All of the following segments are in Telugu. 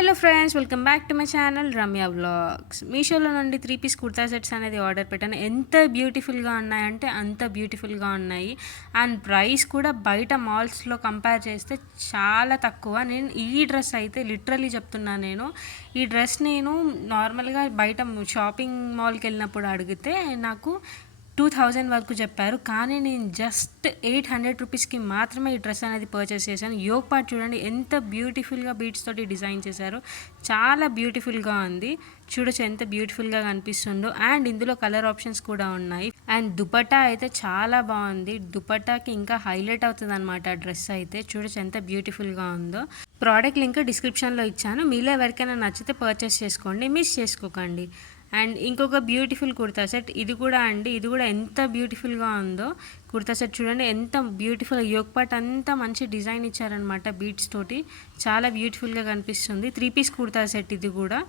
Hello friends, welcome back to my channel Ramya vlogs. మీషోలో నుండి 3 పీస్ కుర్తా సెట్స్ అనేది ఆర్డర్ పెట్టాను. ఎంత బ్యూటిఫుల్గా ఉన్నాయంటే అంత బ్యూటిఫుల్గా ఉన్నాయి. అండ్ ప్రైస్ కూడా బయట మాల్స్లో కంపేర్ చేస్తే చాలా తక్కువ. నేను ఈ డ్రెస్ అయితే లిటరలీ చెప్తున్నాను, ఈ డ్రెస్ నేను నార్మల్గా బయట షాపింగ్ మాల్కి వెళ్ళినప్పుడు అడిగితే నాకు 2000 వరకు చెప్పారు. కానీ నేను జస్ట్ 800 రూపీస్కి మాత్రమే ఈ డ్రెస్ అనేది పర్చేస్ చేశాను. యోగ్ పార్ట్ చూడండి ఎంత బ్యూటిఫుల్గా బీట్స్ తోటి డిజైన్ చేశారు. చాలా బ్యూటిఫుల్గా ఉంది. చూడొచ్చు ఎంత బ్యూటిఫుల్గా కనిపిస్తుందో. అండ్ ఇందులో కలర్ ఆప్షన్స్ కూడా ఉన్నాయి. అండ్ దుపట్టా అయితే చాలా బాగుంది. దుపట్టాకి ఇంకా హైలైట్ అవుతుంది అనమాట డ్రెస్ అయితే. చూడొచ్చు ఎంత బ్యూటిఫుల్గా ఉందో. ప్రోడక్ట్ లింక్ డిస్క్రిప్షన్లో ఇచ్చాను. మీలో ఎవరికైనా నచ్చితే పర్చేస్ చేసుకోండి, మిస్ చేసుకోకండి. అండ్ ఇంకొక బ్యూటిఫుల్ కుర్తా సెట్ ఇది కూడా ఎంత బ్యూటిఫుల్గా ఉందో. కుర్తా సెట్ చూడండి ఎంత బ్యూటిఫుల్, యోగ్ పార్ట్ అంతా మంచి డిజైన్ ఇచ్చారనమాట బీట్స్ తోటి. చాలా బ్యూటిఫుల్గా కనిపిస్తుంది. 3 పీస్ కుర్తా సెట్ ఇది కూడా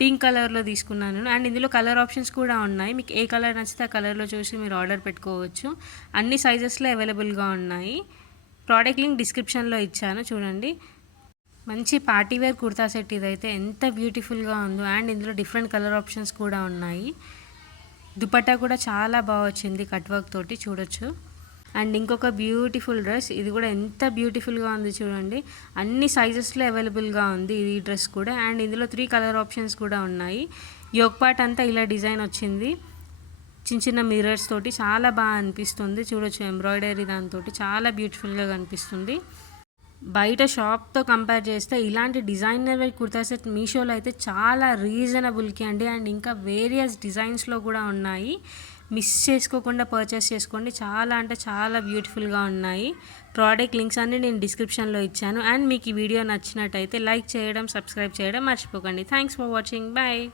పింక్ కలర్లో తీసుకున్నాను. అండ్ ఇందులో కలర్ ఆప్షన్స్ కూడా ఉన్నాయి. మీకు ఏ కలర్ నచ్చితే ఆ కలర్లో చూసి మీరు ఆర్డర్ పెట్టుకోవచ్చు. అన్ని సైజెస్లో అవైలబుల్గా ఉన్నాయి. ప్రోడక్ట్ లింక్ డిస్క్రిప్షన్లో ఇచ్చాను చూడండి. మంచి పార్టీవేర్ కుర్తా సెట్ ఇదైతే ఎంత బ్యూటిఫుల్గా ఉందో. అండ్ ఇందులో డిఫరెంట్ కలర్ ఆప్షన్స్ కూడా ఉన్నాయి. దుపట్టా కూడా చాలా బాగా వచ్చింది కట్ వర్క్ తోటి, చూడొచ్చు. అండ్ ఇంకొక బ్యూటిఫుల్ డ్రెస్ ఇది కూడా ఎంత బ్యూటిఫుల్గా ఉంది చూడండి. అన్ని సైజెస్లో అవైలబుల్గా ఉంది ఈ డ్రెస్ కూడా. అండ్ ఇందులో 3 కలర్ ఆప్షన్స్ కూడా ఉన్నాయి. యోగ్ పార్ట్ అంతా ఇలా డిజైన్ వచ్చింది, చిన్న చిన్న మిర్రర్స్ తోటి చాలా బాగా అనిపిస్తుంది. చూడొచ్చు ఎంబ్రాయిడరీ దాంతో చాలా బ్యూటిఫుల్గా కనిపిస్తుంది. బయట షాప్తో కంపేర్ చేస్తే ఇలాంటి డిజైనర్ వేర్ కుర్తా సెట్ మీషోలో అయితే చాలా రీజనబుల్కి అండి. అండ్ ఇంకా వేరియస్ డిజైన్స్లో కూడా ఉన్నాయి. మిస్ చేసుకోకుండా పర్చేస్ చేసుకోండి. చాలా అంటే చాలా బ్యూటిఫుల్గా ఉన్నాయి. ప్రోడక్ట్ లింక్స్ అన్నీ నేను డిస్క్రిప్షన్లో ఇచ్చాను. అండ్ మీకు ఈ వీడియో నచ్చినట్టయితే లైక్ చేయడం, సబ్స్క్రైబ్ చేయడం మర్చిపోకండి. Thanks for watching. బాయ్.